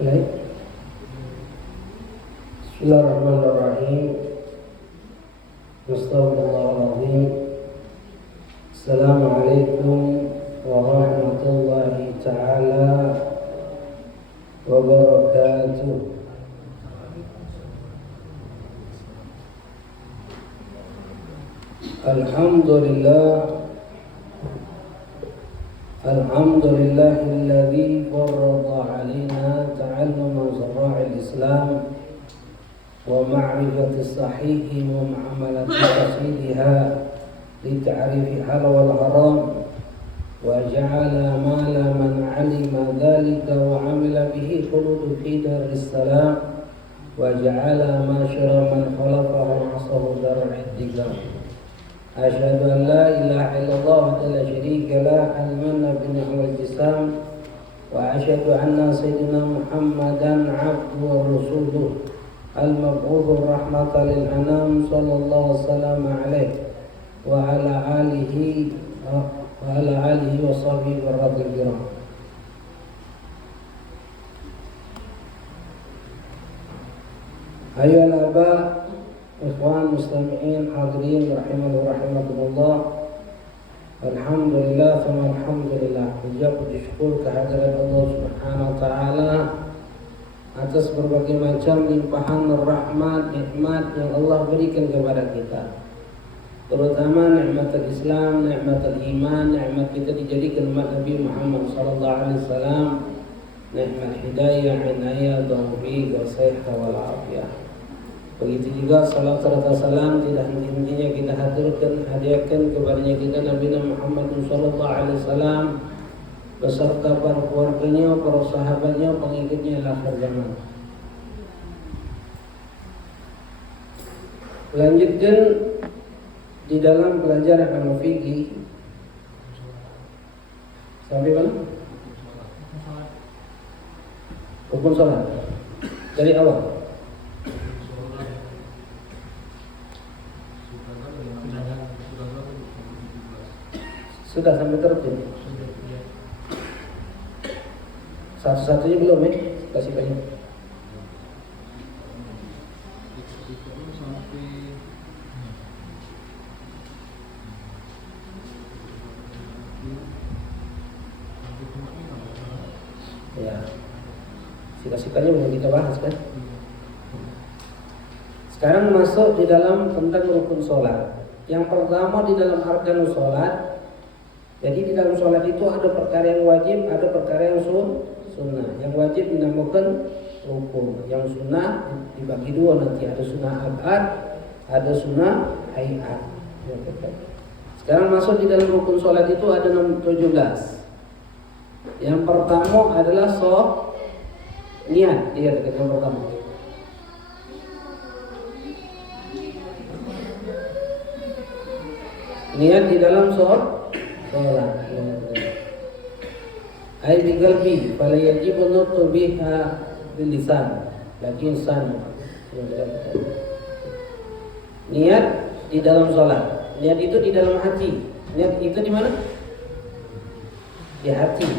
Baik. Bismillahirrahmanirrahim. Astagfirullahaladzim. Assalamualaikum warahmatullahi ta'ala wabarakatuh. Alhamdulillahilladzi farada alaina ta'alluma syara'il Islam wa ma'rifati sahihi wa mu'amalati tafsiliha li ta'rifi halal wal haram wa ja'ala ma la man 'alima dhalika wa 'amila bihi khuludu fi daris salam wa ja'ala ma syara man khalafahu asahu darul ittiqa. Asyhadu an la ilaha illallah wa la syarika lah al-manna bi ni'mal jisam wa asyhadu anna sayyidina Muhammadan 'abduhu wa rasuluh al-mab'uts rahmatan lil anam sallallahu wasallam alaihi wa ala alihi wa sahbihi wa radhiyallahu anhu. Ayyuhal aba ikhwan mustami'in hadirin rahimahullah rahimakumullah. Alhamdulillah thumma alhamdulillah. Puji syukur kehadirat Allah Subhanahu wa taala atas berbagai macam limpahan rahmat nikmat yang Allah berikan kepada kita. Terutama nikmat Islam, nikmat iman, nikmat kita dijadikan umat Nabi Muhammad sallallahu alaihi wasallam, nikmat hidayah, inayah, taufik, wasaiha wal afiyah. Begitu juga salat serta salam tidak henti-hentinya kita hadiahkan kepadanya kita Nabi Muhammad sallallahu alaihi wasallam beserta para keluarganya, para sahabatnya, pengikutnya akhir zaman. Lanjutkan di dalam pelajaran al-fiqh sampai mana? Rukun salat dari awal. Sudah sampai terjun. Satu-satunya belum ya? Kasih banyak. Ya. Sika-sikanya belum kita bahas kan? Sekarang masuk di dalam tentang rukun sholat. Yang pertama di dalam arkanus sholat. Jadi di dalam sholat itu ada perkara yang wajib, ada perkara yang sunnah. Yang wajib dinamakan rukun, yang sunnah dibagi dua nanti, ada sunnah abad, ada sunnah hayat. Sekarang masuk di dalam rukun sholat itu ada 17. Yang pertama adalah niat. Lihat yang pertama. Niat di dalam sholat. Ai bi qalbi fala yajibu nutqu biha bil lisan lakin san. Niat di dalam sholat. Niat itu di dalam hati. Niat itu di mana? Di hati.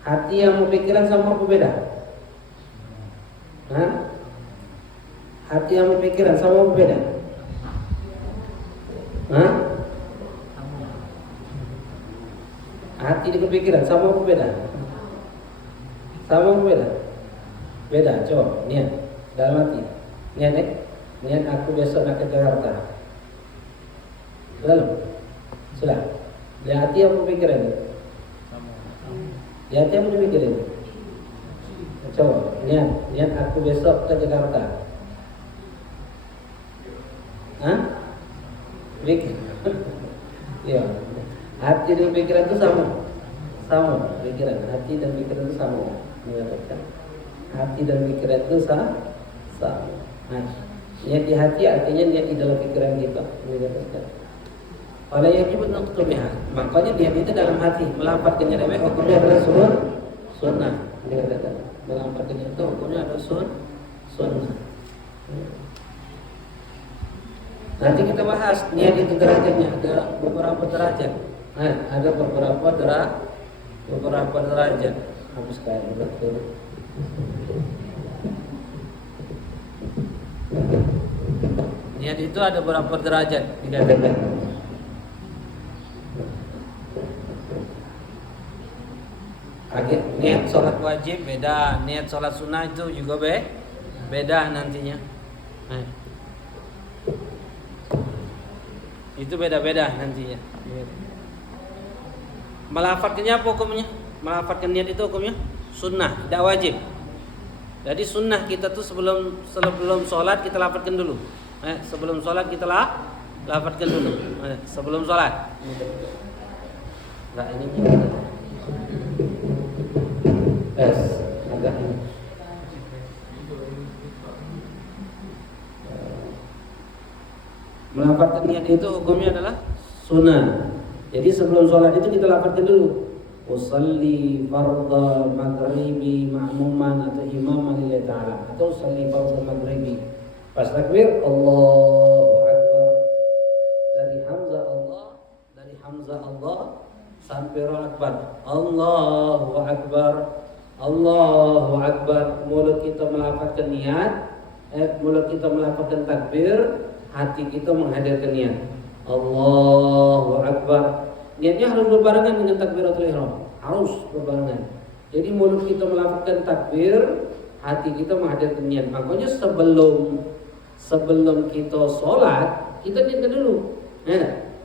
Hati yang memikirkan sama berbeda. Hati yang memikirkan sama berbeda. Hati dengan pikiran sama apa beda? Sama apa beda? Beda, coba niat dalam hati. Niat aku besok nak ke Jakarta. Lalu sudah. Di hati apa pikiran? Di hati apa pikiran? Coba niat aku besok ke Jakarta. Pikir. Ya. Hati dan pikiran itu sama pikiran, hati dan pikiran itu sama. Mengatakan hati dan pikiran itu sama. Niat di hati artinya niat di dalam pikiran kita. Mengatakan oleh yang disebut naqtubiha, makanya niat itu dalam hati, melafazkannya dengan hukumnya adalah sunnah. Mengatakan melafazkannya itu hukumnya adalah sunnah. Nanti kita bahas niat itu derajatnya, ada beberapa derajat. Ada beberapa derajat. Habis kayak betul. Niat itu ada berapa derajat dikatakan? Niat sholat wajib beda, niat sholat sunnah itu juga beda nantinya. Itu beda-beda nantinya. Melafadzkannya apa hukumnya? Melafadzkan niat itu hukumnya sunnah, tidak wajib. Jadi sunnah kita tuh sebelum sholat kita lafadzkan dulu. Sebelum sholat kita lafadzkan dulu. Sebelum sholat. Nah ini agak ini. Melafadzkan niat itu hukumnya adalah sunnah. Jadi sebelum sholat itu kita lafadzkan dulu. Usalli fardha maghribi ma'muman atau imaman lillahi ta'ala, atau usalli fardha maghribi. Pas takbir Allahu Akbar. Dari Hamzah Allah sampai Allahu Akbar. Allahu Akbar. Allahu Akbar. Mulut kita melafadzkan niat, mulut kita melafadzkan takbir, hati kita menghadirkan niat. Allahu Akbar. Niatnya harus berbarengan dengan takbiratul ihram. Harus berbarengan. Jadi mulut kita melafazkan takbir, hati kita menghadirkan niat. Makanya sebelum kita sholat, kita niatkan dulu.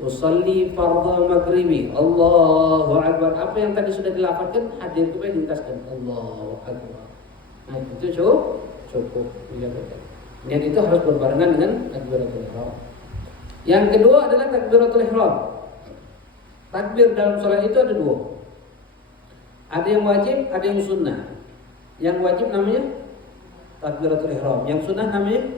Usalli fardha maghribi. Allahu Akbar. Apa yang tadi sudah dilafazkan, hadir kepada lintaskan. Allahu Akbar. Nah, itu cukup. Niat itu harus berbarengan dengan takbiratul ihram. Yang kedua adalah takbiratul ihram. Takbir dalam sholat itu ada dua. Ada yang wajib, ada yang sunnah. Yang wajib namanya takbiratul ihram. Yang sunnah namanya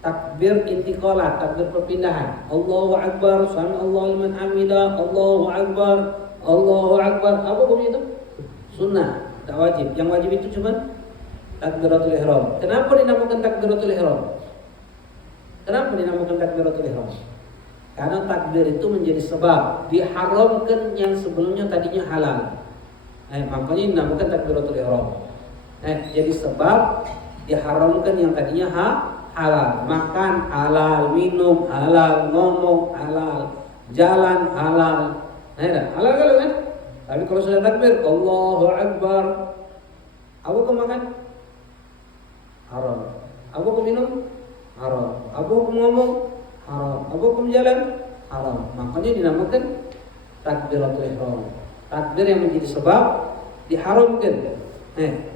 takbir intiqalah, takbir perpindahan. Allahu Akbar, sami Allahu liman hamidah, Allahu Akbar, Allahu Akbar. Apa hukumnya itu? Sunnah, tak wajib. Yang wajib itu cuma takbiratul ihram. Kenapa dinamakan takbiratul ihram? Kenapa dinamakan takbiratul ihram? Karena takbir itu menjadi sebab diharamkan yang sebelumnya tadinya halal. Makanya dinamakan takbiratul ihram. Jadi sebab diharamkan yang tadinya halal. Makan halal, minum halal, ngomong halal, jalan halal. Halal kan? Tapi kalau sudah takbir Allahu Akbar, apa kau makan? Haram. Apa kau minum? Haram. Apa kau ngomong? Haram. Apa hukum jalan? Haram. Makanya dinamakan takbiratul ihram. Takbir yang menjadi sebab diharamkan.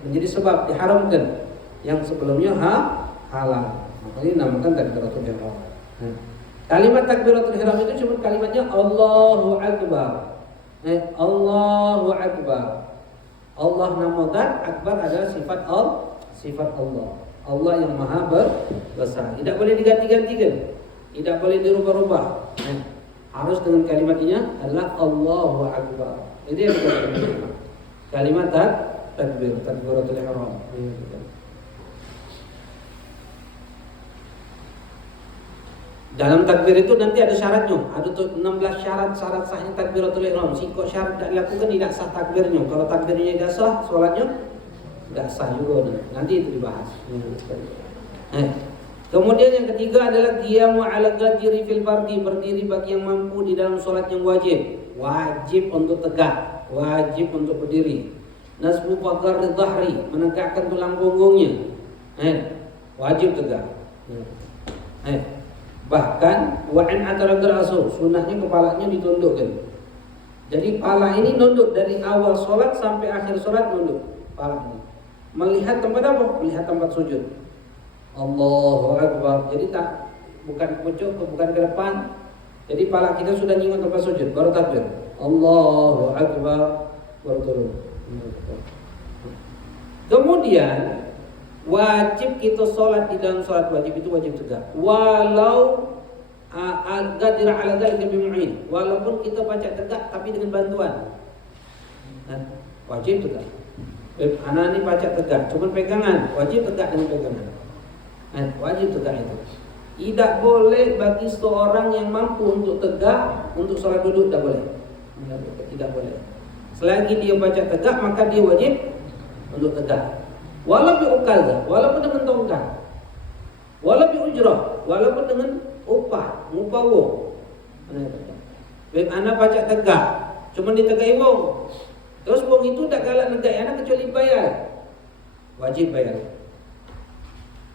Menjadi sebab diharamkan yang sebelumnya halal. Makanya dinamakan takbiratul ihram. Kalimat takbiratul ihram itu cuma kalimatnya Allahu Akbar. Allahu Akbar. Allah nama zat, akbar adalah sifat Allah. Allah yang maha besar. Tidak boleh diganti-gantikan. Tidak boleh dirubah-rubah. Harus dengan kalimatnya adalah Allahu Akbar. Itu yang kita kalimat takbir, takbiratul ihram. Dalam takbir itu nanti ada syaratnya. Ada 16 syarat sahnya takbiratul ihram. Kok syarat tidak dilakukan tidak sah takbirnya. Kalau takbirnya tidak sah, sholatnya tidak sah juga. Nanti itu dibahas. Kemudian yang ketiga adalah qiyamu 'ala qadiri fil fardhi, berdiri bagi yang mampu di dalam salat yang wajib. Wajib untuk tegak, wajib untuk berdiri. Nasbu faqar dhahri, menegakkan tulang punggungnya. Wajib tegak. Bahkan wa'in atara gerasu, sunnahnya kepalanya ditundukkan. Jadi kepala ini nunduk dari awal salat sampai akhir salat nunduk kepala ini. Melihat tempat apa? Melihat tempat sujud. Allahu Akbar. Jadi bukan pucuk, bukan ke depan. Jadi kepala kita sudah nyinggung tempat sujud, baru takbir. Allahu Akbar, baru turun. Kemudian wajib kita sholat di dalam sholat wajib itu wajib tegak. Walau qadir ala dzalika bimu'in. Walaupun kita baca tegak tapi dengan bantuan. Wajib tegak. Anak ini baca tegak, cuma pegangan, wajib tegak dengan pegangan. Wajib tegak itu. Tidak boleh bagi seorang yang mampu untuk tegak untuk sholat duduk, tidak boleh. Tidak boleh. Selagi dia baca tegak maka dia wajib untuk tegak. Walau bi ukaza, walaupun dengan tongkat. Walau bi ujrah, walaupun dengan upah, mupawo. Baik anak baca tegak, cuma ditegai wong. Terus wong itu tak galak negai anak kecuali bayar. Wajib bayar.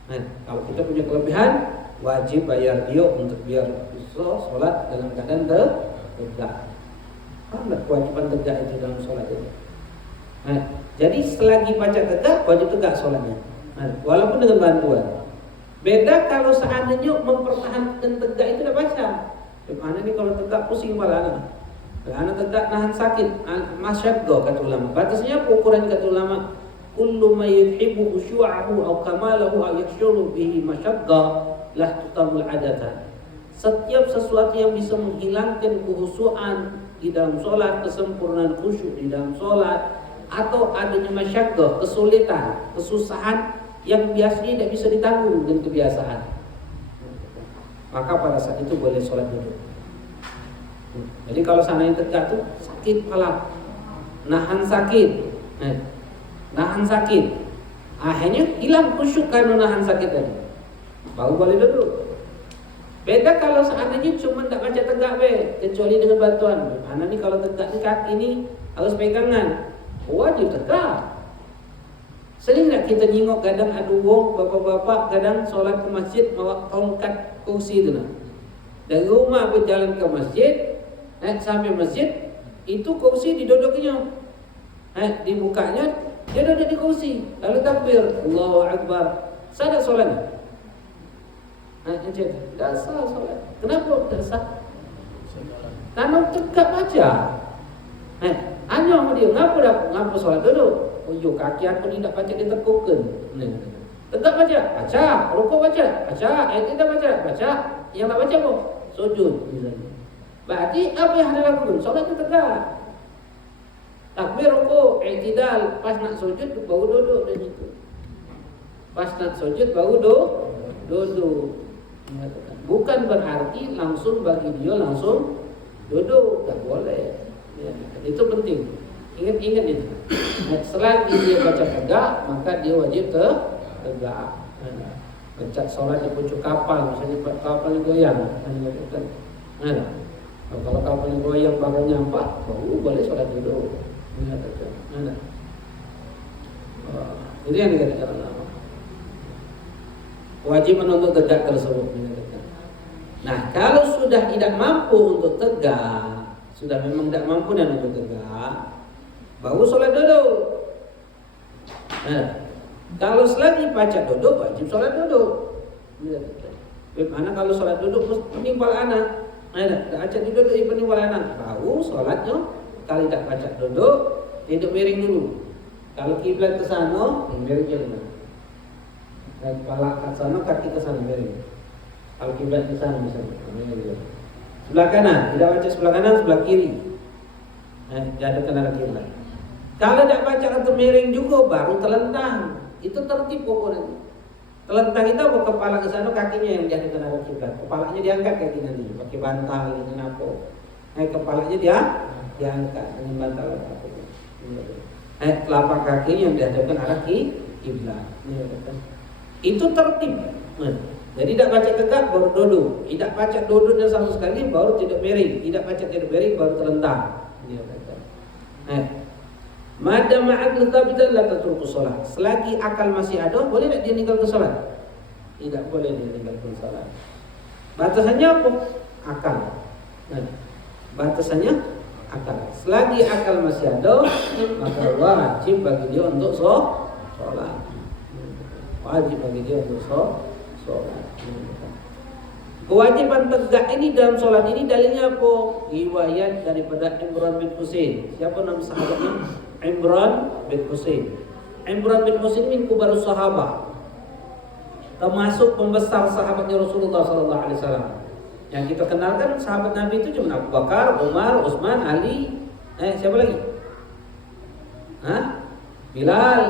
Nah, kalau kita punya kelebihan, wajib bayar dia untuk biar bisa sholat dalam keadaan tegak. Ada kewajiban tegak itu dalam sholat itu. Nah, jadi selagi baca tegak, wajib tegak sholatnya. Nah, walaupun dengan bantuan. Beda kalau seandainya mempertahankan tegak itu dah baca. Mana ni kalau tegak pusing kepala anak. Anak tegak nahan sakit, masyaddah kata ulama. Batasnya ukuran kata ulama, kullu ma yuhibbu khusyu'ahu aw kamalahu aw yakshuru bihi masyaddah la tutamul adatan. Setiap sesuatu yang bisa menghilangkan kekhusyuan di dalam solat, kesempurnaan khusyuk di dalam solat, atau adanya masyaddah, kesulitan, kesusahan yang biasanya tidak bisa ditanggung dengan kebiasaan, maka pada saat itu boleh sholat duduk. Jadi kalau seandainya tegak tuh sakit kepala, nahan sakit, nahan sakit, akhirnya hilang khusyuk karena nahan sakit tadi, baru boleh duduk. Beda kalau seandainya cuma tak baca tegak kecuali dengan bantuan. Mana nih kalau tegak ni kaki ini harus pegangan, wajib tegak. Sering tak kita nyingok kadang ada wong bapak-bapak kadang solat ke masjid bawa tongkat kursi tu nak. Dari rumah berjalan ke masjid, sampai masjid itu kursi diduduknya. Dibukanya dia duduk di kursi. Lalu takbir, Allahu Akbar. Sah tak solat? Tak sah solat. Kenapa tak sah? Karena tegak baca. Hanya dia ngapa solat duduk? Oh yo, kaki aku tidak baca ditekukkan. Tegak baca, baca. Rukuk baca, baca. Tidak baca. Yang tak baca apa? Sujud misalnya. Berarti apa yang anda lakukan? Solat itu tegak. Takbir, rukuk, i'tidal. Pas nak sujud baru duduk dan itu. Pas nak sujud baru duduk. Bukan berarti langsung bagi dia langsung duduk. Tak boleh. Itu penting. Ingat itu. Selagi dia baca tegak, maka dia wajib tegak. Baca solat di pucuk kapal, misalnya kapal goyang. Kalau kapal goyang baru nyampak, baru boleh solat duduk. Ini yang dikatakan ulama. Wajib menuntut tegak tersebut. Nah, kalau sudah tidak mampu untuk tegak, sudah memang tidak mampu dan untuk tegak, baru solat duduk. Kalau selagi baca duduk, wajib solat duduk. Bagaimana kalau solat duduk menimpal anak? Tak baca duduk menimpal anak, baru solatnya. Kalau tak baca duduk, hidup miring dulu. Kalau kiblat ke sana, miring dulu. Kepala ke sana, kaki ke sana miring. Kalau kiblat ke sana misalnya, miring dulu. Sebelah kanan, tidak baca sebelah kanan, sebelah kiri. Jadikan arah kiblat. Kalau tidak baca atau miring juga baru terlentang. Itu tertib pokoknya. Terlentang itu apa? Kepala ke sana, kakinya yang jadi ke arah kiblat. Kepalanya diangkat kayak gini, pakai bantal dengan apa? Kepalanya diangkat dengan bantal apa? Telapak kaki yang dihadapkan arah kiblat. Itu tertib. Jadi tidak baca tegak baru duduk. Tidak baca duduknya sama sekali baru tidak miring. Tidak baca tidak miring baru terlentang. Mada ma'akil thabitan la tatruku sholat. Selagi akal masih ada, boleh tak dia meninggalkan sholat? Tidak boleh dia meninggalkan sholat. Batasannya apa? Akal. Batasannya akal. Selagi akal masih ada, maka wajib bagi dia untuk sholat. Wajib bagi dia untuk sholat. Kewajiban tegak ini dalam sholat ini dalilnya apa? Riwayat daripada Imran bin Husain. Siapa nama sahabatnya? Imran bin Husain. Imran bin Husain min kubarus sahabat, termasuk pembesar sahabatnya Rasulullah SAW. Yang kita kenalkan sahabat Nabi itu cuma Abu Bakar, Umar, Utsman, Ali. Siapa lagi? Bilal,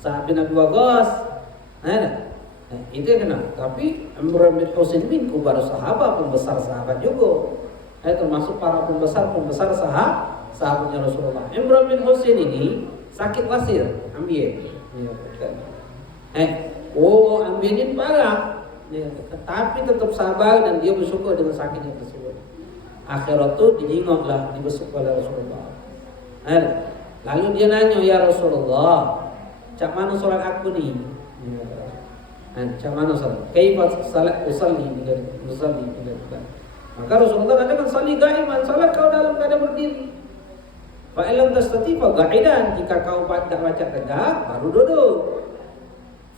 Sa'ad bin Abi Waqqas. Itu yang kenal. Tapi Imran bin Husain bin kubarus sahabat, pembesar sahabat juga. Termasuk para pembesar sahabatnya Rasulullah. Imran bin Husain ini sakit wasir, ambil. ambilin parah. Tapi tetap sabar dan dia bersyukur dengan sakitnya tersebut. Akhirat itu dijingoklah, dibesuk oleh Rasulullah. Lalu dia nanya, ya Rasulullah, cak mana sholat aku nih? Cak mana sholat? Kaifa salat usalli? Maka Rasulullah katakan, salli qa'iman, salat kau dalam keadaan berdiri. Fa illam tastati fa qa'idan, jika kau tidak baca tegak baru duduk.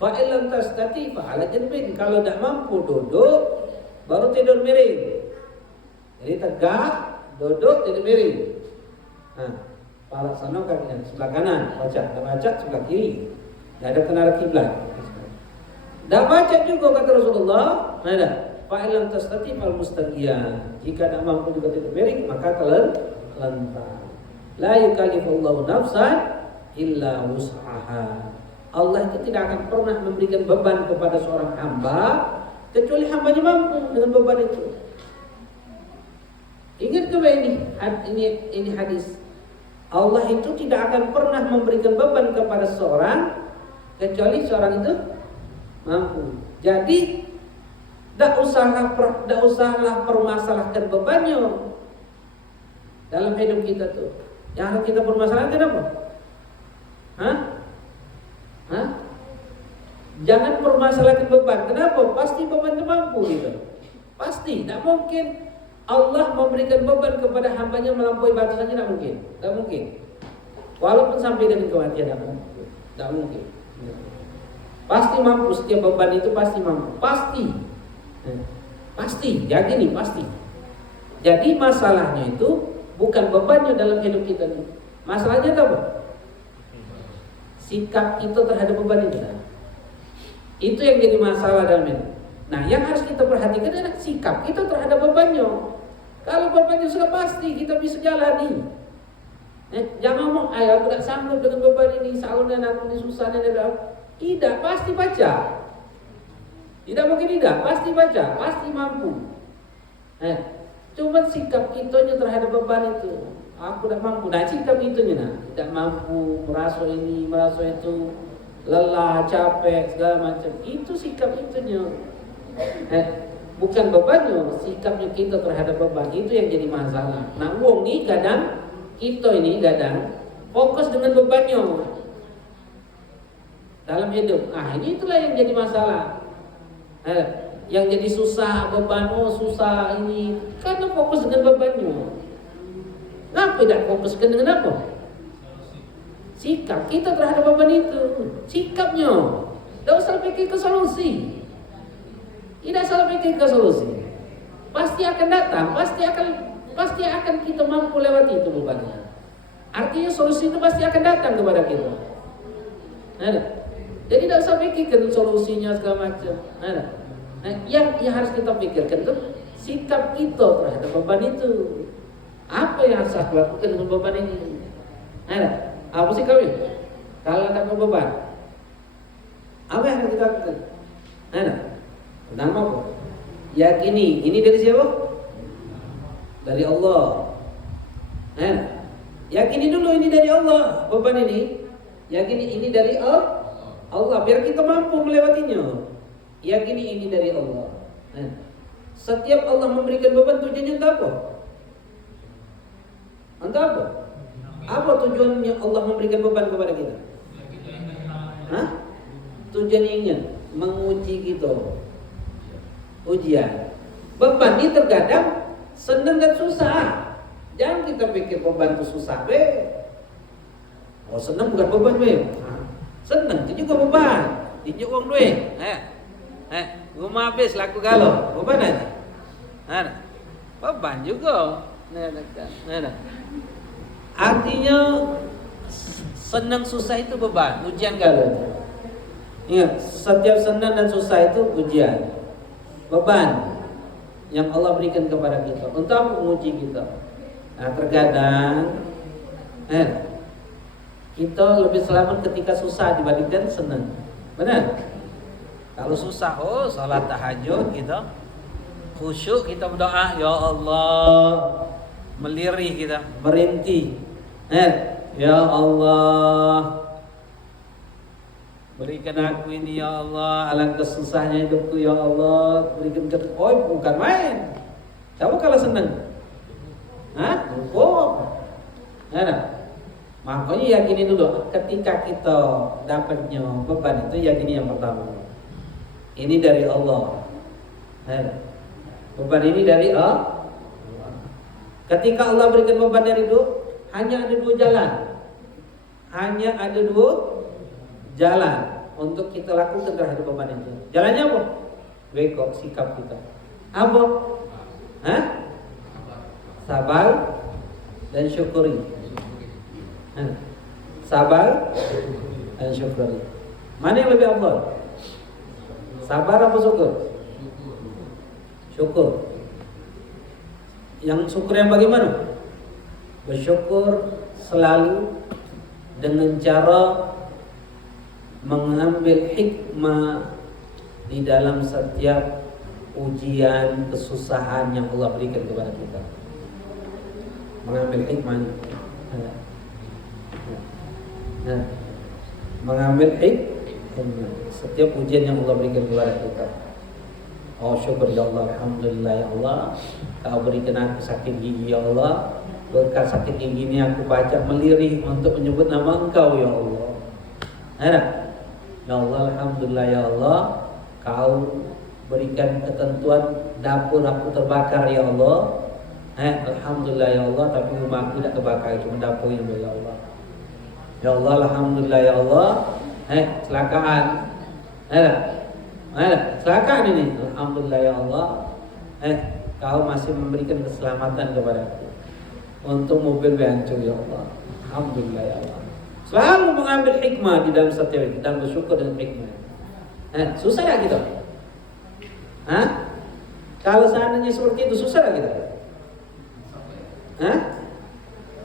Fa illam tastati fa ala janbin, kalau tidak mampu duduk baru tidur miring. Jadi tegak, duduk, tidur miring. Pala sana kakinya sebelah kanan, baca sebelah kiri. Tidak ada kena kiblat. Tidak baca juga kata Rasulullah. Ada. Fa'ilam tastati fal mustaqiyah. Jika tidak mampu juga tidur miring, maka terlentang. La yukallifullahu nafsan illa wus'aha. Allah itu tidak akan pernah memberikan beban kepada seorang hamba kecuali hambanya mampu dengan beban itu. Ingat kembali ini hadis. Allah itu tidak akan pernah memberikan beban kepada seorang kecuali seorang itu mampu. Jadi tidak usahlah permasalahkan bebannya dalam hidup kita tuh. Yang harus kita permasalahkan apa? Jangan permasalahkan beban. Kenapa? Pasti beban itu mampu gitu. Pasti, tidak mungkin Allah memberikan beban kepada hambanya melampaui batasannya, tidak mungkin. Tidak mungkin. Walaupun sampai dengan kematian, tidak mungkin. Pasti mampu, setiap beban itu pasti mampu. Pasti, yakini pasti. Jadi masalahnya itu bukan bebannya dalam hidup kita. Masalahnya apa? Sikap kita terhadap beban itu. Itu yang jadi masalah dalam hidup. Nah, yang harus kita perhatikan adalah sikap kita terhadap bebannya. Kalau bebannya sudah pasti, kita bisa jalani. Jangan ngomong, aku tidak sanggup dengan beban ini, sahunan aku ini susah dan tidak, pasti baca. Tidak mungkin tidak, pasti baca, pasti mampu. Cuma sikap kitanya terhadap beban itu, aku tidak mampu. Nah, sikap itunya, tidak mampu, merasa ini, merasa itu, lelah, capek, segala macam. Itu sikap itunya. Bukan bebannya, sikapnya kita terhadap beban itu yang jadi masalah. Nah, wong ini kita kadang fokus dengan bebannya dalam hidup. Ini itulah yang jadi masalah. Yang jadi susah, beban, susah ini karena fokus dengan bebannya. Kenapa tidak fokuskan dengan apa? Sikap kita terhadap beban itu, sikapnya. Tidak usah pikir ke solusi. Tidak salah pikir ke solusi. Pasti akan datang, pasti akan kita mampu lewati itu bebannya. Artinya solusi itu pasti akan datang kepada kita. Jadi tidak usah pikirkan solusinya segala macam. Yang harus kita pikirkan itu sikap kita terhadap beban itu. Apa yang harus aku lakukan dengan beban ini? Apa sih kami? Kalau ada beban, apa yang harus kita lakukan? Pertama apa? Yakini, ini dari siapa? Dari Allah. Yakini dulu ini dari Allah, beban ini. Yakini ini dari Allah, biar kita mampu melewatinya. Yakini ini dari Allah. Setiap Allah memberikan beban tujuannya untuk apa? Untuk apa? Apa tujuannya Allah memberikan beban kepada kita? Tujuannya ingin menguji kita. Ujian. Beban ini terkadang senang dan susah. Jangan kita pikir beban itu susah, senang bukan beban, senang itu juga beban. Tinjuk uang duit. Rumah habis laku galau, beban aja. Beban juga. Artinya senang susah itu beban, ujian galau. Ingat, setiap senang dan susah itu ujian. Beban yang Allah berikan kepada kita untuk menguji kita. Nah, terkadang kita lebih selamat ketika susah dibandingkan senang. Benar? Kalau susah, salat tahajud kita khusyuk, kita berdoa, ya Allah, melirih kita, berhenti. Ya Allah, Berikan aku ini ya Allah, alangkah susahnya hidupku ya Allah. Berikan bukan main. Kamu kalau senang, Nah, makanya yakini dulu. Ketika kita dapatnya beban itu yakini yang pertama. Ini dari Allah. Beban ini dari Allah. Ketika Allah berikan beban dari itu, hanya ada dua jalan. Hanya ada dua jalan untuk kita lakukan terhadap beban itu. Jalannya apa? Beko sikap kita. Apa? Sabar dan syukuri. Sabar dan syukuri. Mana yang lebih afdal? Sabar apa syukur? Syukur. Yang syukur yang bagaimana? Bersyukur selalu dengan cara mengambil hikmah di dalam setiap ujian, kesusahan yang Allah berikan kepada kita. Mengambil hikmah. Mengambil hikmah setiap ujian yang Allah berikan kepada kita. Oh syukur ya Allah, alhamdulillah ya Allah, Kau berikan aku sakit gigi ya Allah. Berkat sakit gigi ini aku baca melirih untuk menyebut nama Engkau ya Allah. Ya Allah, alhamdulillah ya Allah, Kau berikan ketentuan dapur aku terbakar ya Allah. Alhamdulillah ya Allah, tapi rumah aku tidak terbakar, cuma dapur yang ya Allah. Ya Allah, alhamdulillah ya Allah. Kecelakaan. Kecelakaan ini. Alhamdulillah ya Allah. Kau masih memberikan keselamatan kepada aku. Untuk mobil hancur ya Allah. Alhamdulillah ya Allah. Selalu mengambil hikmah di dalam setiap itu dan bersyukur dengan hikmah. Susah tak kita? Kalau seandainya seperti itu susah tak kita?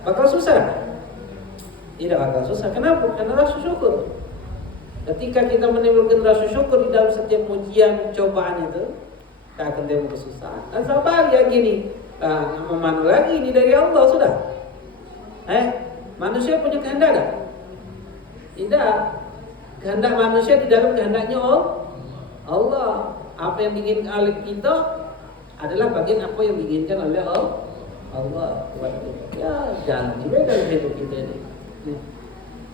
Bakal susah? Tidak bakal susah. Kenapa? Karena rasa syukur. Ketika kita menimbulkan rasa syukur di dalam setiap ujian, cobaan itu, tak akan timbul kesusahan. Dan sabar ya gini, mana lagi ini dari Allah sudah. Manusia punya kehendak tak? Tidak. Kehendak manusia di dalam kehendaknya Allah. Apa yang diinginkan oleh kita adalah bagian apa yang diinginkan oleh Allah. Ya jalan ini dalam hidup kita ini.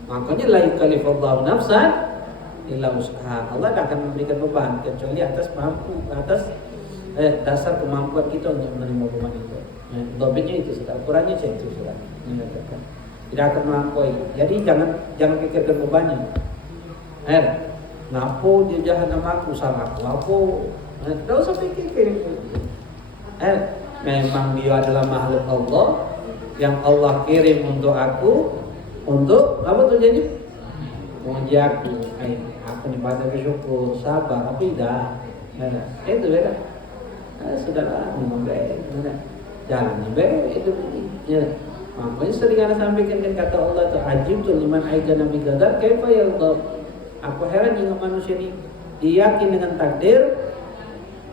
Makanya la yukallifullahu nafsan illa wus'aha. Allah tak akan memberikan beban kecuali atas dasar kemampuan kita untuk menerima beban itu. Dobitnya itu sudah, ukurannya itu sudah. Tidak akan melampaui. Jadi jangan pikirkan bebannya. Ngapo dia jahat sama aku, salah aku. Ngapo? Tidak usah pikir. Memang dia adalah makhluk Allah yang Allah kirim untuk aku, untuk apa terjadi? Menguji aku. Aku dibaca bersyukur, sabar, tapi tidak. Itu beda. Sudahlah, memang baik. Jalannya baik itu. Makanya sering ana sampaikan kata Allah tu ajibtu liman aidana bi qadar kaifa yalqa. Aku heran dengan manusia ini diyakin dengan takdir,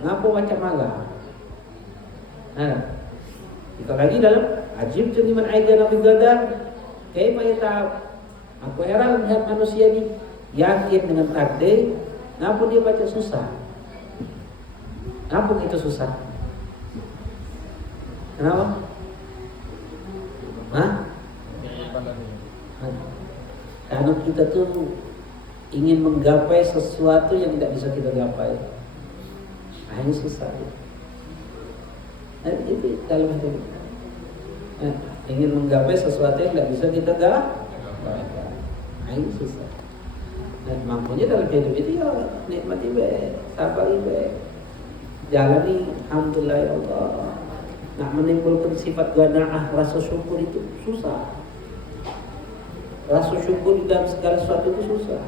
ngapo macam malah. Kita lagi dalam ajibtu liman aidana bi qadar kaifa yata. Aku heran melihat manusia ini yakin dengan takdir, ngapo dia baca susah. Ngapo itu susah? Kenapa? Karena kita tuh ingin menggapai sesuatu yang tidak bisa kita gapai. Ini susah. Itu dalam hidup. Ingin menggapai sesuatu yang tidak bisa kita gapai. Ini susah. Dan mampunya dalam hidup itu ya nikmati baik, sabar baik, jalani alhamdulillah ya Allah. Nak menimbulkan sifat qanaah, rasa syukur itu susah. Rasa syukur di dalam segala sesuatu itu susah.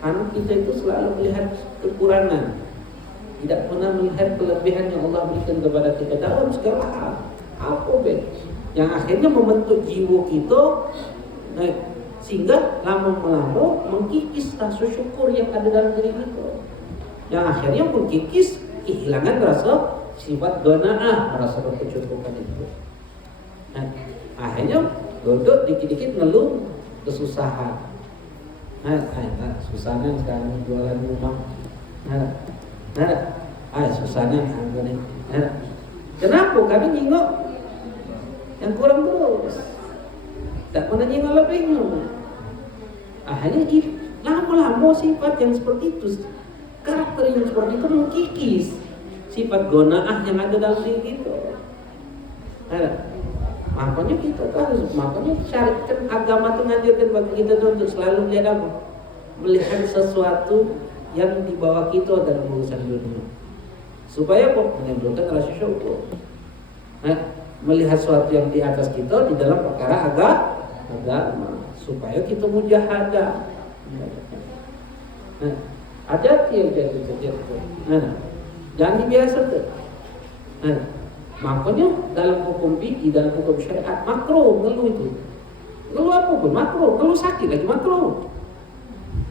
Anak kita itu selalu melihat kekurangan, tidak pernah melihat kelebihan yang Allah berikan kepada kita dalam segala hal. Apa yang akhirnya membentuk jiwa kita, sehingga lama-lama mengkikis rasa syukur yang ada dalam diri kita, yang akhirnya mengkikis kehilangan rasa sifat qanaah, rasa kecukupan itu. Akhirnya duduk dikit-dikit ngeluh kesusahan. Susahnya sekarang jualan rumah. Susahnya harga nih. Kenapa? Karena nyingok yang kurang terus. Tak pernah nyingok lebih. Akhirnya lama-lama sifat yang seperti itu, karakter yang seperti itu mengkikis sifat gonaah yang ada dalam diri kita. Makanya kita harus, makanya syariat agama itu ngajarkan bagi kita untuk selalu melihat apa? Melihat sesuatu yang di bawah kita dalam urusan dunia. Supaya apa? Menimbulkan rasa syukur. Melihat sesuatu yang di atas kita di dalam perkara agama, supaya kita mujahadah. Hati-hati yang jadi. Jangan dibiasakan. Makanya dalam hukum fikih, dalam hukum syariat makruh ngeluh itu. Ngeluh apa pun makruh, ngeluh sakit lagi makruh.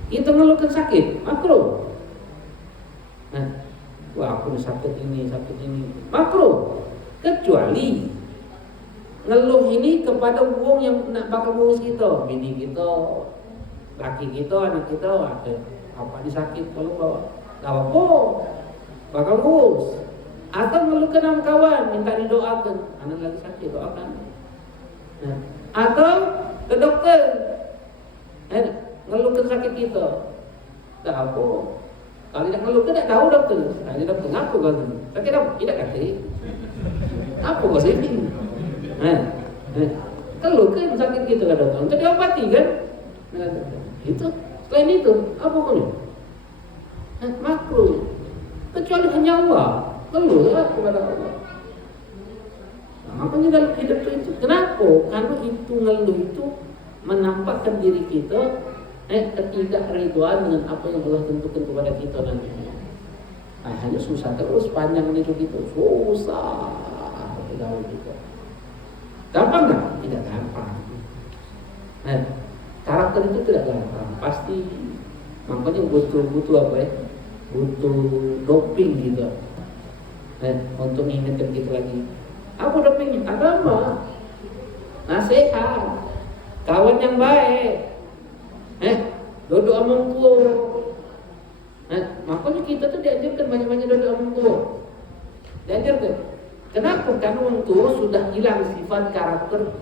Kita ngeluhkan sakit makruh. Wah aku sakit ini, makruh. Kecuali ngeluh ini kepada wong yang nak bakal ngurus kita, bini kita, laki kita, anak kita, apa disakit kalau bawa, tak apa, bakal ngurus. Atau ngeluhkan sama kawan, minta didoakan, anak lagi sakit, doakan. Atau ke dokter, ngeluhkan sakit kita, tak apa. Kalau tidak ngeluhkan, tak tahu dokter. Nah, dokter ngapa kau tu? Sakit apa? Tidak kata. Apa kau sini? Ngeluhkan sakit kita ke dokter, untuk diobati kan? Itu, selain itu, apa kau ni? Makruh. Kecuali hanya Allah. Keluar kepada Allah. Makanya dalam hidup itu, kenapa? Karena itu ngeluh itu menampakkan diri kita ketidakriduan dengan apa yang Allah tentukan kepada kita nanti. Hanya susah terus panjang hidup itu, susah. Jauh juga. Gampang nggak? Tidak gampang. Karakter itu tidak gampang. Pasti makanya butuh apa ya? Butuh doping gitu. Untuk mengingatkan kita lagi. Apa dopingnya? Agama, nasihat, kawan yang baik, duduk sama tua. Makanya kita tuh diajarkan banyak-banyak duduk sama tua. Diajarkan. Kenapa? Karena orang tua sudah hilang sifat karakter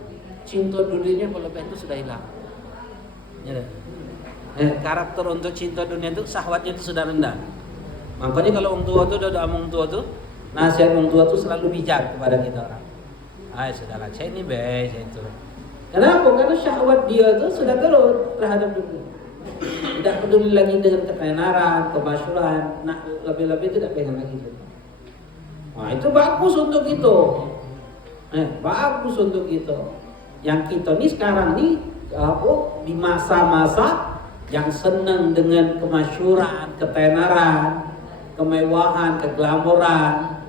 cinta dunianya berlebihan itu sudah hilang. Karakter untuk cinta dunia itu syahwatnya itu sudah rendah. Makanya kalau orang tua tuh duduk sama orang tua tuh, nasihat orang tua itu selalu bijak kepada kita orang. Saudara, saya ini baik, saya itu. Kenapa? Karena syahwat dia itu sudah turun terhadap dunia. Tidak peduli lagi dengan ketenaran, kemasyhuran, lebih-lebih tidak pengen lagi itu. Nah, itu bagus untuk kita. Bagus untuk kita. Yang kita ini sekarang ini di masa-masa yang senang dengan kemasyhuran, ketenaran, kemewahan, keglamoran,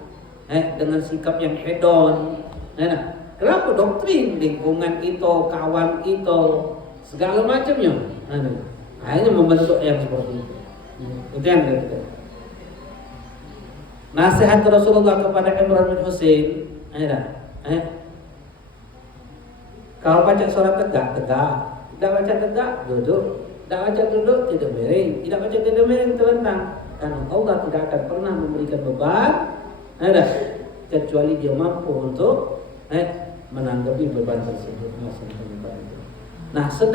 dengan sikap yang hedon. Kenapa? Doktrin lingkungan kita, kawan kita, segala macamnya. Akhirnya membentuk yang seperti itu. Itu yang kita. Nasihat Rasulullah kepada Imran bin Husain, kalau baca surat tegak, tidak baca tegak, duduk, tidak baca duduk, tidak miring, tidak baca tidak miring, terlentang. Karena Allah tidak akan pernah memberikan beban, kecuali dia mampu untuk menanggapi beban tersebut. Nah, sedang